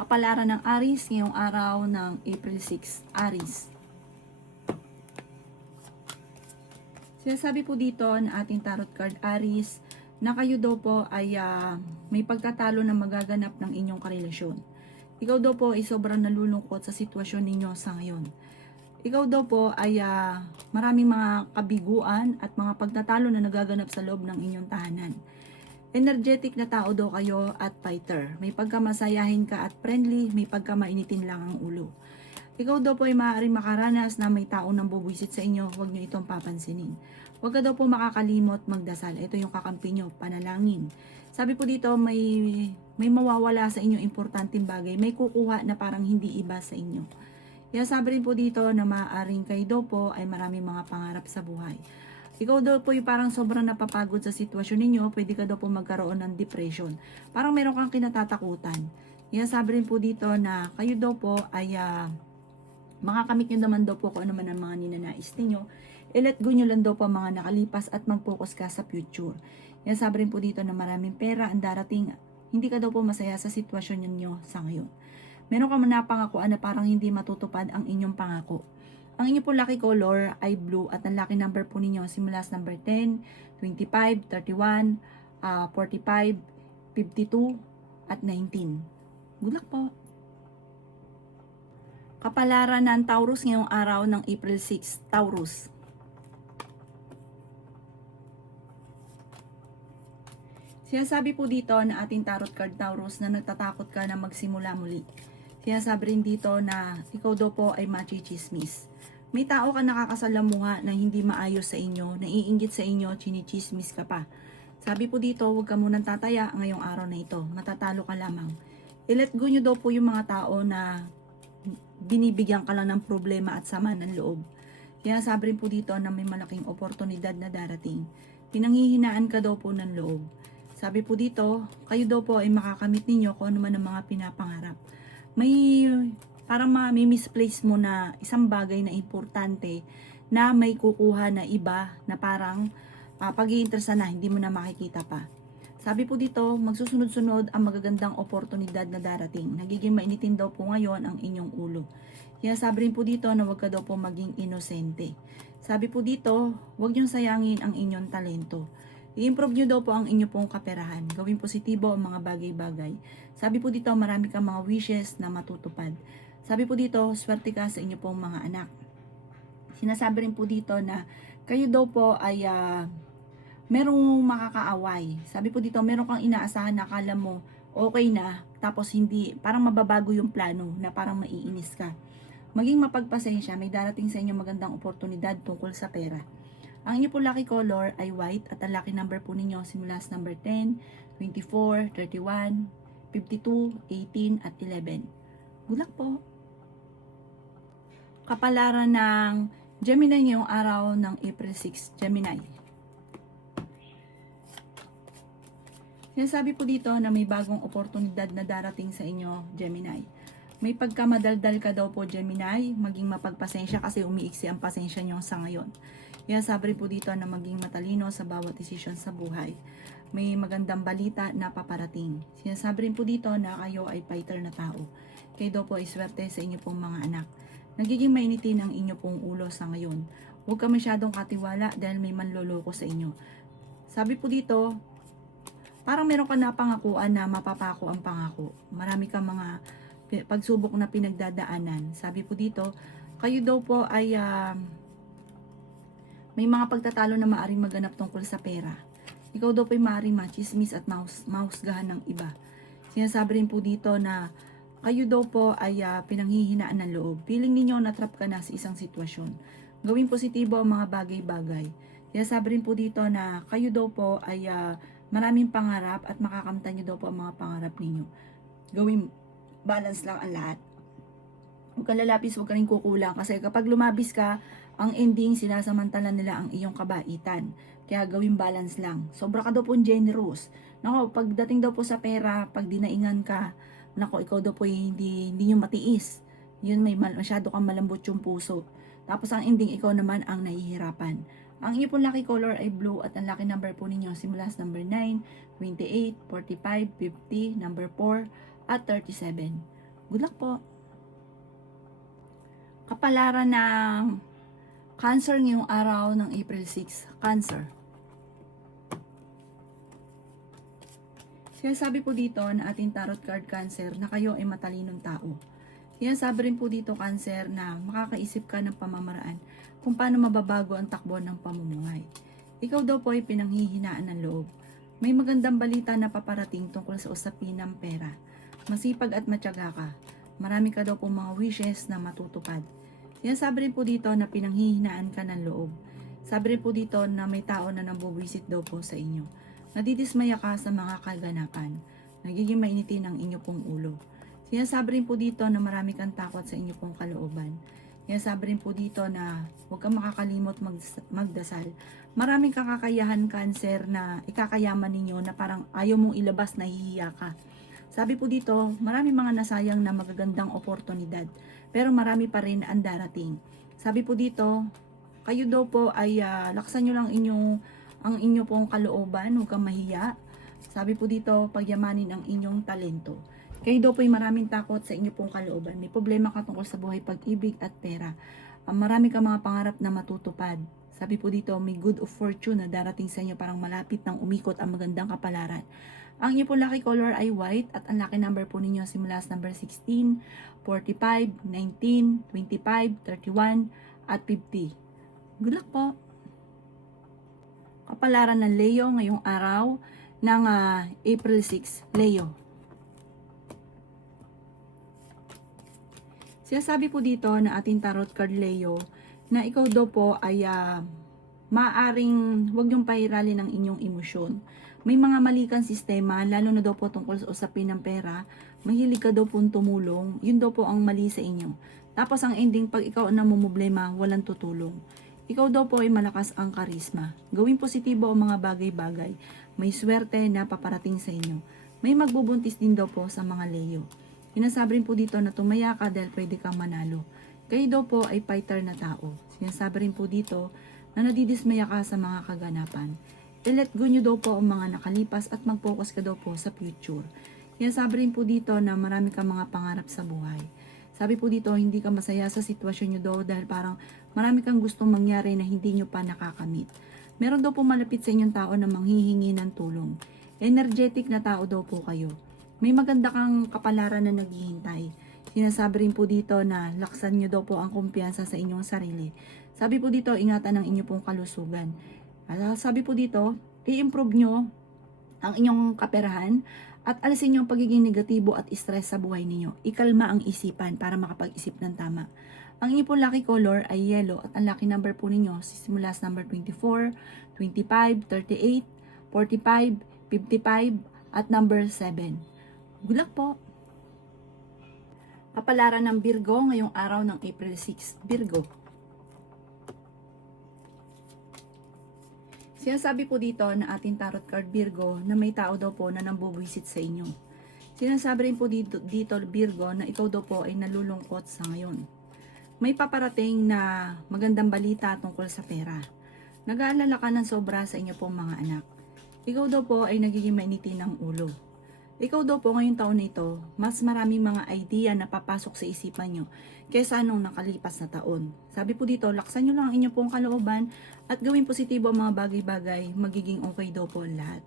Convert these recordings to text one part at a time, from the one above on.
Kapalaran ng Aries ngayong araw ng April 6, Aries. Sinasabi po dito ng ating tarot card Aries na kayo daw po ay may pagtatalo na magaganap ng inyong karelasyon. Ikaw daw po ay sobrang nalulungkot sa sitwasyon ninyo sa ngayon. Ikaw daw po ay maraming mga kabiguan at mga pagtatalo na nagaganap sa loob ng inyong tahanan. Energetic na tao daw kayo at fighter. May pagkamasayahin ka at friendly, may pagkamainitin lang ang ulo. Ikaw daw po ay maaaring makaranas na may tao nang bubuisit sa inyo, huwag nyo itong papansinin. Huwag ka daw po makakalimot magdasal. Ito yung kakampi nyo, panalangin. Sabi po dito, may mawawala sa inyo importanteng bagay, may kukuha na parang hindi iba sa inyo. Kaya sabi rin po dito na maaaring kayo daw po ay maraming mga pangarap sa buhay. Ikaw daw po yung parang sobrang napapagod sa sitwasyon ninyo, pwede ka daw po magkaroon ng depression. Parang meron kang kinatatakutan. Kaya sabi rin po dito na kayo daw po ay makakamit nyo naman daw po kung ano man ang mga ninanais ninyo. I-let go nyo lang daw po ang mga nakalipas at mag-focus ka sa future. Kaya sabi rin po dito na maraming pera ang darating. Hindi ka daw po masaya sa sitwasyon ninyo sa ngayon. Meron ka man napangakuan na parang hindi matutupad ang inyong pangako. Ang inyo po lucky color ay blue at ang lucky number po ninyo simula sa number 10, 25, 31, 45, 52, at 19. Good luck po! Kapalaran ng Taurus ngayong araw ng April 6, Taurus. Sinasabi po dito na ating tarot card Taurus na nagtatakot ka na magsimula muli. Sinasabi rin dito na ikaw daw po ay machichismis. May tao ka nakakasalamuha na hindi maayos sa inyo, naiinggit sa inyo, chinichismis ka pa. Sabi po dito, huwag ka munang tataya ngayong araw na ito, matatalo ka lamang. I-let go nyo daw po yung mga tao na binibigyan ka lang ng problema at sama ng loob. Kaya sabi rin po dito na may malaking oportunidad na darating. Pinanghihinaan ka daw po ng loob. Sabi po dito, kayo daw po ay makakamit ninyo kung ano man ang mga pinapangarap. Parang may misplace mo na isang bagay na importante na may kukuha na iba na parang pag-iinteresa na hindi mo na makikita pa. Sabi po dito, magsusunod-sunod ang magagandang oportunidad na darating. Nagiging mainitin daw po ngayon ang inyong ulo. Kaya sabi rin po dito na huwag ka daw po maging inosente. Sabi po dito, huwag niyong sayangin ang inyong talento. I-improve nyo daw po ang inyo pong kaperahan. Gawin positibo ang mga bagay-bagay. Sabi po dito, marami kang mga wishes na matutupad. Sabi po dito, swerte ka sa inyo pong mga anak. Sinasabi rin po dito na kayo daw po ay merong makakaaway. Sabi po dito, meron kang inaasahan na akala mo okay na, tapos hindi, parang mababago yung plano na parang maiinis ka. Maging mapagpasensya, may darating sa inyo magandang oportunidad tungkol sa pera. Ang inyo po lucky color ay white at ang lucky number po ninyo simula sa number 10, 24, 31, 52, 18, at 11. Good luck po! Kapalaran ng Gemini ngayong araw ng April 6, Gemini. Sinasabi po dito na may bagong oportunidad na darating sa inyo, Gemini. May pagkamadaldal ka daw po, Gemini, maging mapagpasensya kasi umiiksi ang pasensya nyo sa ngayon. Kaya sabi po dito na maging matalino sa bawat desisyon sa buhay. May magandang balita na paparating. Sinasabi rin po dito na kayo ay fighter na tao. Kayo daw po ay swerte sa inyo pong mga anak. Nagiging mainitin ang inyo pong ulo sa ngayon. Huwag ka masyadong katiwala dahil may manloloko sa inyo. Sabi po dito, parang meron ka na pangakuan na mapapako ang pangako. Marami kang mga pagsubok na pinagdadaanan. Sabi po dito, kayo daw po ay may mga pagtatalo na maaaring maganap tungkol sa pera. Ikaw daw po ay maaaring machismis at mahusgahan ng iba. Sinasabi rin po dito na kayo daw po ay pinanghihinaan ng loob. Feeling ninyo natrap ka na sa isang sitwasyon. Gawin positibo ang mga bagay-bagay. Kaya sabi rin po dito na kayo daw po ay maraming pangarap at makakamtan nyo daw po ang mga pangarap ninyo. Gawin balance lang ang lahat. Huwag kang lalapis, huwag ka rin kukulang. Kasi kapag lumabis ka, ang ending sinasamantalan nila ang iyong kabaitan. Kaya gawin balance lang. Sobra ka daw po generous. Nako, pagdating daw po sa pera, pag dinaingan ka, nako, ikaw daw po hindi nyo matiis. Yun, masyado kang malambot yung puso. Tapos ang ending, ikaw naman ang nahihirapan. Ang inyo pong lucky color ay blue at ang lucky number po ninyo simula sa number 9, 28, 45, 50, number 4, at 37. Good luck po. Kapalaran ng Cancer ngayong araw ng April 6. Cancer. Sinasabi po dito na ating tarot card Cancer na kayo ay matalinong tao. Sinasabi rin po dito Cancer na makakaisip ka ng pamamaraan kung paano mababago ang takbo ng pamumuhay. Ikaw daw po ay pinanghihinaan ng loob. May magandang balita na paparating tungkol sa usapin ng pera. Masipag at matyaga ka. Marami ka daw po mga wishes na matutupad. Sinasabi rin po dito na pinanghihinaan ka ng loob. Sabi rin po dito na may tao na nambubuwisit daw po sa inyo. Nadidismaya ka sa mga kaganapan. Nagiging mainitin ang inyo pong ulo. Sinasabi rin po dito na marami kang takot sa inyo pong kalooban. Sinasabi rin po dito na huwag kang makakalimot magdasal. Maraming kakakayahan Cancer na ikakayaman ninyo na parang ayaw mong ilabas, nahihiya ka. Sabi po dito, marami mga nasayang na magagandang oportunidad. Pero marami pa rin ang darating. Sabi po dito, kayo daw po ay laksan nyo lang ang inyo pong kalooban, huwag kang mahiya. Sabi po dito, pagyamanin ang inyong talento. Kayo daw po ay maraming takot sa inyo pong kalooban. May problema ka tungkol sa buhay, pag-ibig at pera. Marami ka mga pangarap na matutupad. Sabi po dito, may good of fortune na darating sa inyo, parang malapit ng umikot ang magandang kapalaran. Ang inyo po lucky color ay white at ang lucky number po ninyo simula sa number 16, 45, 19, 25, 31 at 50. Good luck po! Kapalaran ng Leo ngayong araw ng April 6. Leo. Sinasabi po dito na ating tarot card Leo na ikaw daw po ay maaring huwag niyong pairalin ang inyong emosyon. May mga mali kang sistema, lalo na daw po tungkol sa usapin ng pera. Mahilig ka daw po tumulong, yun daw po ang mali sa inyo. Tapos ang ending, pag ikaw ang namumblema, walang tutulong. Ikaw daw po ay malakas ang karisma. Gawing positibo ang mga bagay-bagay. May swerte na paparating sa inyo. May magbubuntis din daw po sa mga Leo. Sinasabi rin po dito na tumaya ka dahil pwede kang manalo. Kayo daw po ay fighter na tao. Sinasabi rin po dito na nadidismaya ka sa mga kaganapan. I-let go nyo daw po ang mga nakalipas at mag-focus ka daw po sa future. Sinasabi rin po dito na marami kang mga pangarap sa buhay. Sabi po dito, hindi ka masaya sa sitwasyon nyo daw dahil parang marami kang gustong mangyari na hindi nyo pa nakakamit. Meron daw po malapit sa inyong tao na manghihingi ng tulong. Energetic na tao daw po kayo. May maganda kang kapalaran na naghihintay. Sinasabi rin po dito na laksan nyo daw po ang kumpiyansa sa inyong sarili. Sabi po dito, ingatan ang inyong pong kalusugan. Sabi po dito, i-improve nyo ang inyong kaperahan at alisin yung pagiging negatibo at stress sa buhay ninyo. Ikalma ang isipan para makapag-isip ng tama. Ang inyong pong lucky color ay yellow at ang lucky number po ninyo simula sa number 24, 25, 38, 45, 55 at number 7. Good luck po! Kapalaran ng Virgo ngayong araw ng April 6. Virgo. Sinasabi po dito na ating tarot card Virgo na may tao daw po na nambubuwisit sa inyo. Sinasabi rin po dito Virgo na ikaw daw po ay nalulungkot sa ngayon. May paparating na magandang balita tungkol sa pera. Nag-aalala ka ng sobra sa inyo pong mga anak. Ikaw daw po ay nagiging mainitin ng ulo. Ikaw daw po ngayong taon na ito, mas maraming mga idea na papasok sa isipan nyo kaysa nung nakalipas na taon. Sabi po dito, laksan nyo lang ang inyong pong kalooban at gawing positibo ang mga bagay-bagay, magiging okay daw po lahat.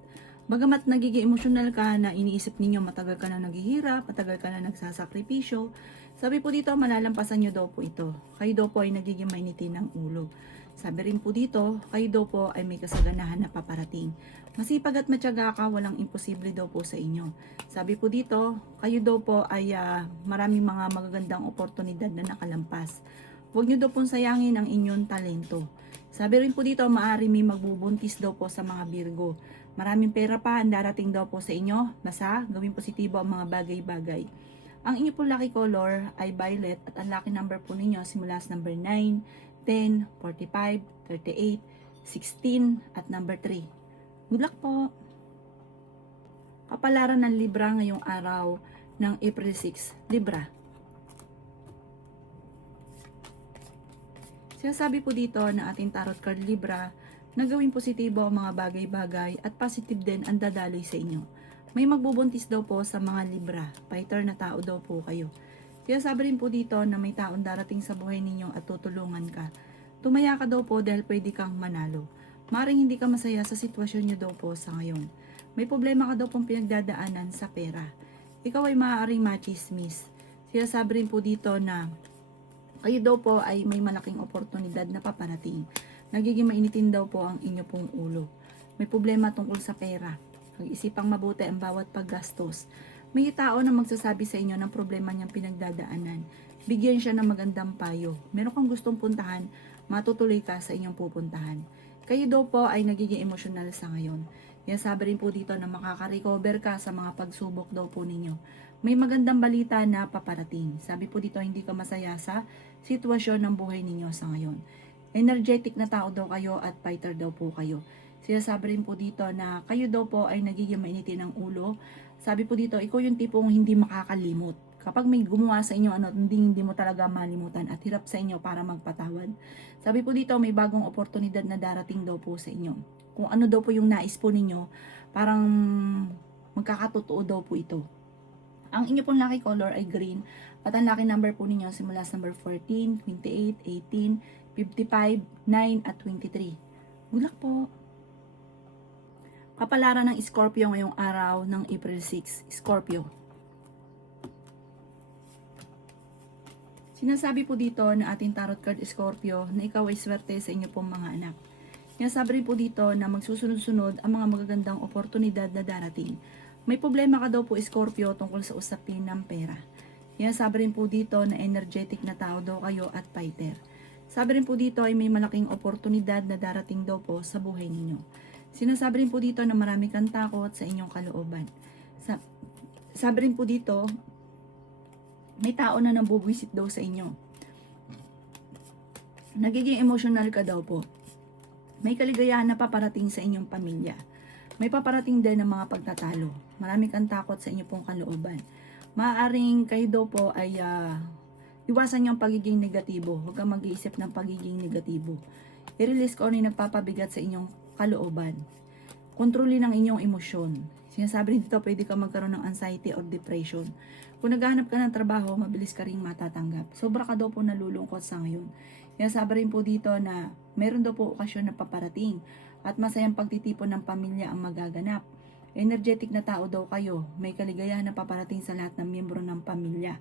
Bagamat nagiging emosyonal ka na iniisip ninyo matagal ka na naghihirap, matagal ka na nagsasakripisyo, sabi po dito, malalampasan nyo daw po ito. Kayo daw po ay nagiging mainitin ng ulo. Sabi rin po dito, kayo daw po ay may kasaganahan na paparating. Masipag at matyaga ka, walang imposible daw po sa inyo. Sabi po dito, kayo daw po ay maraming mga magagandang oportunidad na nakalampas. Huwag nyo daw pong sayangin ang inyong talento. Sabi rin po dito, maaari may magbubuntis daw po sa mga Virgo. Maraming pera pa ang darating daw po sa inyo. Basta, gawing positibo ang mga bagay-bagay. Ang inyo po lucky color ay violet at ang lucky number po ninyo simula sa number 9, 10, 45, 38, 16 at number 3. Good luck po! Kapalaran ng Libra ngayong araw ng April 6. Libra. Sinasabi po dito na ating tarot card Libra na gawing positibo ang mga bagay-bagay at positive din ang dadaloy sa inyo. May magbubuntis daw po sa mga Libra. Fighter na tao daw po kayo. Kaya sabi rin po dito na may taong darating sa buhay ninyo at tutulungan ka. Tumaya ka daw po dahil pwede kang manalo. Maring hindi ka masaya sa sitwasyon nyo daw po sa ngayon. May problema ka daw pong pinagdadaanan sa pera. Ikaw ay maaaring machismis. Kaya sabi rin po dito na kayo daw po ay may malaking oportunidad na paparating. Nagiging mainitin daw po ang inyo pong ulo. May problema tungkol sa pera. Pag-isipang mabuti ang bawat paggastos. May tao na magsasabi sa inyo ng problema niyang pinagdadaanan. Bigyan siya ng magandang payo. Meron kang gustong puntahan, matutuloy ka sa inyong pupuntahan. Kayo daw po ay nagiging emosyonal sa ngayon. Kaya sabi rin po dito na makaka-recover ka sa mga pagsubok daw po ninyo. May magandang balita na paparating. Sabi po dito hindi ka masaya sa sitwasyon ng buhay ninyo sa ngayon. Energetic na tao daw kayo at fighter daw po kayo. Sinasabi rin po dito na kayo daw po ay nagiging mainitin ng ulo. Sabi po dito, ikaw yung tipong hindi makakalimot. Kapag may gumawa sa inyo, hindi mo talaga malimutan at hirap sa inyo para magpatawad. Sabi po dito, may bagong oportunidad na darating daw po sa inyo. Kung ano daw po yung nais po ninyo, parang magkakatotoo daw po ito. Ang inyo pong lucky color ay green at ang lucky number po ninyo simula sa number 14, 28, 18, 55, 9 at 23. Good luck po! Kapalaran ng Scorpio ngayong araw ng April 6. Scorpio. Sinasabi po dito na ating tarot card Scorpio na ikaw ay swerte sa inyo pong mga anak. Sinasabi rin po dito na magsusunod-sunod ang mga magagandang oportunidad na darating. May problema ka daw po Scorpio tungkol sa usapin ng pera. Sinasabi rin po dito na energetic na tao daw kayo at fighter. Sabi rin po dito ay may malaking oportunidad na darating daw po sa buhay ninyo. Sinasabi rin po dito na marami kang takot sa inyong kalooban. Sabi rin po dito, may tao na nabubwisit daw sa inyo. Nagiging emotional ka daw po. May kaligayahan na paparating sa inyong pamilya. May paparating din ng mga pagtatalo. Marami kang takot sa inyong pong kalooban. Maaaring kayo daw po ay iwasan yung pagiging negatibo. Huwag kang mag-iisip ng pagiging negatibo. I-release ko ano yung nagpapabigat sa inyong kalooban. Kontrolin ang inyong emosyon. Sinasabi dito, pwede ka magkaroon ng anxiety or depression. Kung naghahanap ka ng trabaho, mabilis ka rin matatanggap. Sobra ka daw po nalulungkot sa ngayon. Sinasabi rin po dito na meron daw po okasyon na paparating at masayang pagtitipon ng pamilya ang magaganap. Energetic na tao daw kayo. May kaligayahan na paparating sa lahat ng miyembro ng pamilya.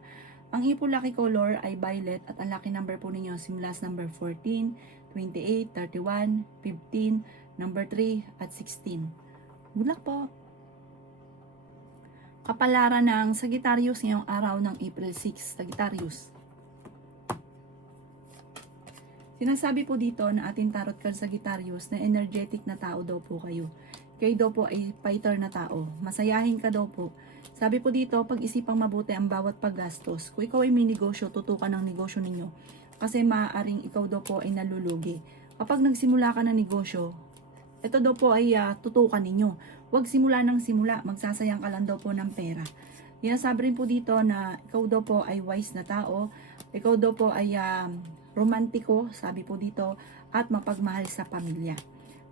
Ang iyong lucky color ay violet at ang lucky number po ninyo simula sa number 14, 28, 31, 15, number 3 at 16. Good luck po! Kapalaran ng Sagittarius ngayong araw ng April 6. Sagittarius. Sinasabi po dito na ating tarot card Sagittarius na energetic na tao daw po kayo. Kayo daw po ay fighter na tao. Masayahin ka daw po. Sabi po dito, pag-isipang mabuti ang bawat paggastos. Kung ikaw ay may negosyo, tutukan ng negosyo ninyo. Kasi maaaring ikaw daw po ay nalulugi. Kapag nagsimula ka ng negosyo, ito daw po ay tutukan ninyo. Huwag simula ng simula, magsasayang ka lang daw po ng pera. Sabi rin po dito na ikaw daw po ay wise na tao, ikaw daw po ay romantiko, sabi po dito, at mapagmahal sa pamilya.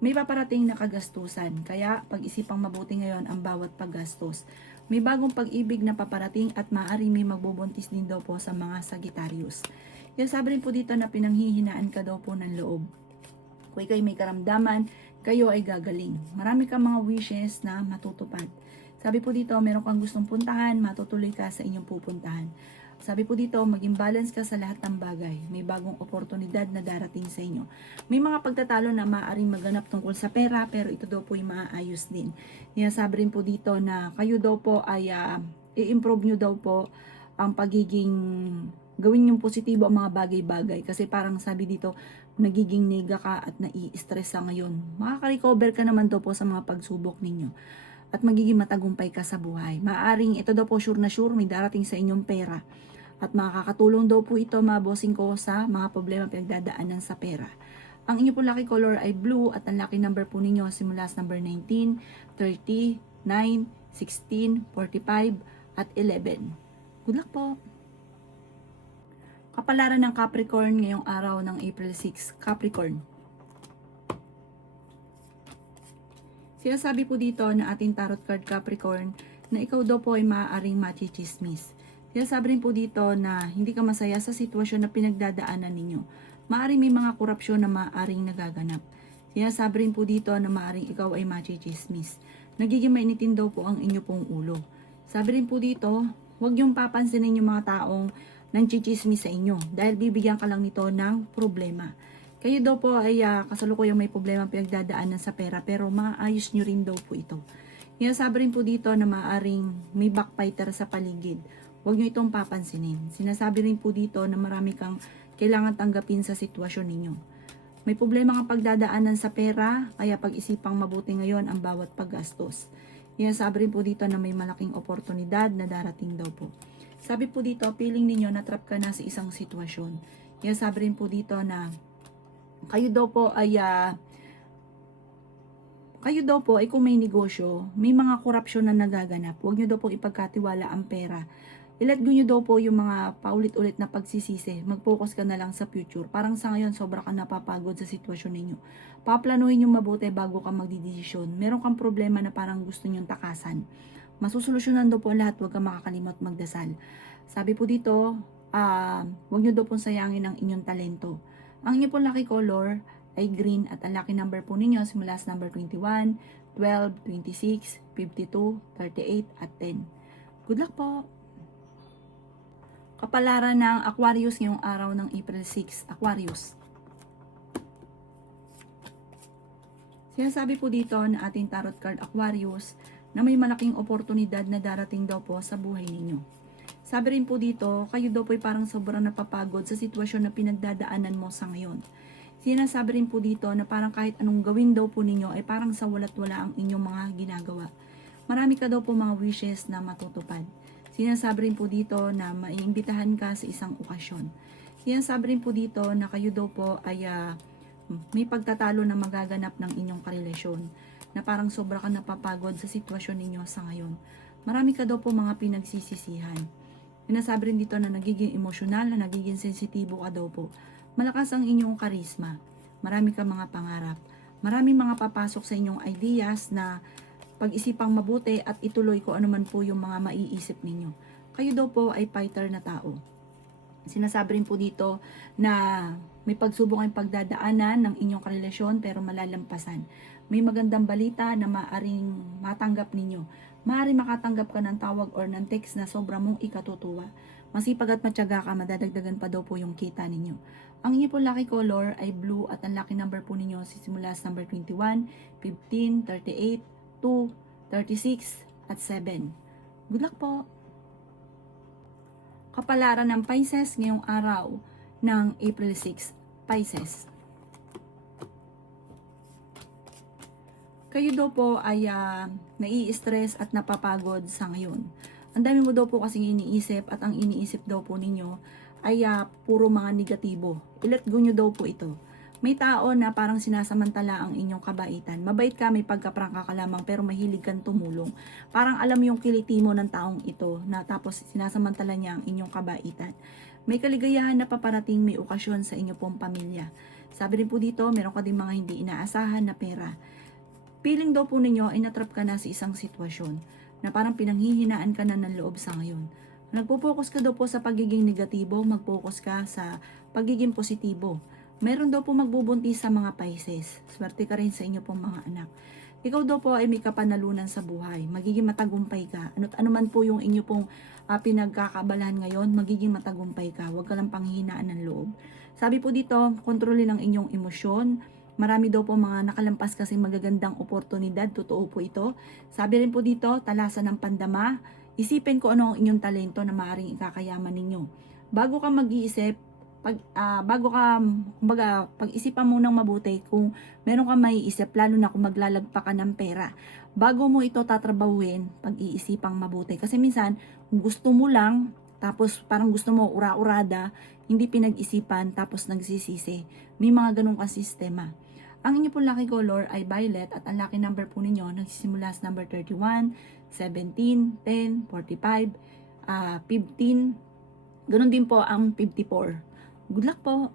May paparating na kagastusan, kaya pag-isipang mabuti ngayon ang bawat paggastos. May bagong pag-ibig na paparating at maaari may magbubuntis din daw po sa mga Sagittarius. Sabi rin po dito na pinanghihinaan ka daw po ng loob. Kung ikaw may karamdaman, kayo ay gagaling. Marami kang mga wishes na matutupad. Sabi po dito, meron kang gustong puntahan, matutuloy ka sa inyong pupuntahan. Sabi po dito, maging balance ka sa lahat ng bagay. May bagong oportunidad na darating sa inyo. May mga pagtatalo na maaaring maganap tungkol sa pera, pero ito daw po ay maaayos din. Sabi rin po dito na kayo daw po ay i-improve nyo daw po ang pagiging gawin yung positibo ang mga bagay-bagay. Kasi parang sabi dito, nagiging nega ka at nai-stress sa ngayon. Makaka-recover ka naman daw po sa mga pagsubok ninyo. At magiging matagumpay ka sa buhay. Maaring ito daw po sure na sure, may darating sa inyong pera. At makakatulong daw po ito mga bossing ko sa mga problema pinagdadaanan sa pera. Ang inyo po lucky color ay blue at ang lucky number po ninyo simula sa number 19, 30, 9, 16, 45 at 11. Good luck po! Kapalaran ng Capricorn ngayong araw ng April 6. Capricorn. Sinasabi po dito na ating tarot card Capricorn na ikaw daw po ay maaaring machichismis. Sinasabi rin po dito na hindi ka masaya sa sitwasyon na pinagdadaanan ninyo. Maaaring may mga korupsyon na maaaring nagaganap. Sinasabi rin po dito na maaaring ikaw ay machichismis. Nagiging mainitin daw po ang inyo pong ulo. Sabi rin po dito, huwag niyong papansinin yung mga taong nangchichismis sa inyo dahil bibigyan ka lang nito ng problema. Kayo daw po ay kasalukuyang may problema pinagdadaanan sa pera pero maayos nyo rin daw po ito. Sinasabi rin po dito na maaaring may backbiter sa paligid. Huwag nyo itong papansinin. Sinasabi rin po dito na marami kang kailangan tanggapin sa sitwasyon ninyo. May problema kang pagdadaanan sa pera, kaya pag-isipang mabuti ngayon ang bawat paggastos. Sinasabi rin po dito na may malaking oportunidad na darating daw po. Sabi po dito, feeling ninyo na trap ka na sa isang sitwasyon. Sinasabi rin po dito na kayo daw po ay kung may negosyo, may mga korupsyon na nagaganap. Huwag nyo daw po ipagkatiwala ang pera. I-let go nyo daw po yung mga paulit-ulit na pagsisisi. Mag-focus ka na lang sa future. Parang sa ngayon, sobra ka napapagod sa sitwasyon ninyo. Paplanuhin yung mabuti bago ka magdidesisyon. Meron kang problema na parang gusto nyong takasan. Masusolusyonan daw po lahat, huwag kang makakalimot magdasal. Sabi po dito, huwag nyo daw po sayangin ang inyong talento. Ang inyong pong lucky color ay green at ang lucky number po ninyo simula sa number 21, 12, 26, 52, 38 at 10. Good luck po! Kapalaran ng Aquarius ngayong araw ng April 6, Aquarius. Sinasabi po dito na ating tarot card Aquarius na may malaking oportunidad na darating daw po sa buhay ninyo. Sabi rin po dito, kayo daw po ay parang sobrang napapagod sa sitwasyon na pinagdadaanan mo sa ngayon. Sinasabi rin po dito na parang kahit anong gawin daw po ninyo ay parang sa walat wala ang inyong mga ginagawa. Marami ka daw po mga wishes na matutupad. Sinasabi rin po dito na maiimbitahan ka sa isang okasyon. Sinasabi rin po dito na kayo daw po ay may pagtatalo na magaganap ng inyong karelasyon na parang sobra ka napapagod sa sitwasyon ninyo sa ngayon. Marami ka daw po mga pinagsisisihan. Sinasabi rin dito na nagiging emosyonal, na nagiging sensitibo ka daw po. Malakas ang inyong karisma. Marami ka mga pangarap. Maraming mga papasok sa inyong ideas na pag-isipang mabuti at ituloy ko anuman po yung mga maiisip ninyo. Kayo daw po ay fighter na tao. Sinasabi rin po dito na may pagsubok ang pagdadaanan ng inyong karelasyon pero malalampasan. May magandang balita na maaring matanggap ninyo. Maaring makatanggap ka ng tawag or ng text na sobra mong ikatutuwa. Masipag at matyaga ka, madadagdagan pa daw po yung kita ninyo. Ang inyo po lucky color ay blue at ang lucky number po ninyo sisimula sa number 21, 15, 38, 2, 36, at 7. Good luck po! Kapalaran ng Pisces ngayong araw ng April 6, Pisces. Kayo daw po ay nai-stress at napapagod sa ngayon. Ang dami mo daw po kasing iniisip at ang iniisip daw po ninyo ay puro mga negatibo. I-let go nyo daw po ito. May tao na parang sinasamantala ang inyong kabaitan. Mabait ka, may pagkaprangka ka lamang pero mahilig kang tumulong. Parang alam yung kiliti mo ng taong ito na tapos sinasamantala niya ang inyong kabaitan. May kaligayahan na paparating, may okasyon sa inyong pong pamilya. Sabi rin po dito, meron ka din mga hindi inaasahan na pera. Feeling daw po ninyo ay natrap ka na sa isang sitwasyon na parang pinanghihinaan ka na ng loob sa ngayon. Nagpo-focus ka daw po sa pagiging negatibo, mag-focus ka sa pagiging positibo. Meron daw po magbubuntis sa mga Pisces. Swerte ka rin sa inyo pong mga anak. Ikaw daw po ay may kapanalunan sa buhay. Magiging matagumpay ka. Ano man po yung inyo pong pinagkakabalahan ngayon, magiging matagumpay ka. Huwag ka lang panghihinaan ng loob. Sabi po dito, kontrolin ang inyong emosyon. Marami daw po mga nakalampas kasi magagandang oportunidad. Totoo po ito. Sabi rin po dito, talasan ng pandama. Isipin ko ano ang inyong talento na maaaring ikakayaman ninyo. Bago ka mag-iisip, pag-isipan mo nang mabuti kung meron kang maiisip, lalo na kung maglalagpa ka ng pera. Bago mo ito tatrabahuin, pag-iisipang mabuti. Kasi minsan, gusto mo lang, tapos parang gusto mo ura-urada, hindi pinag-isipan, tapos nagsisisi. May mga ganun kang sistema. Ang inyo pong lucky color ay violet at ang lucky number po ninyo nagsisimula sa number 31, 17, 10, 45, 15, ganun din po ang 54. Good luck po!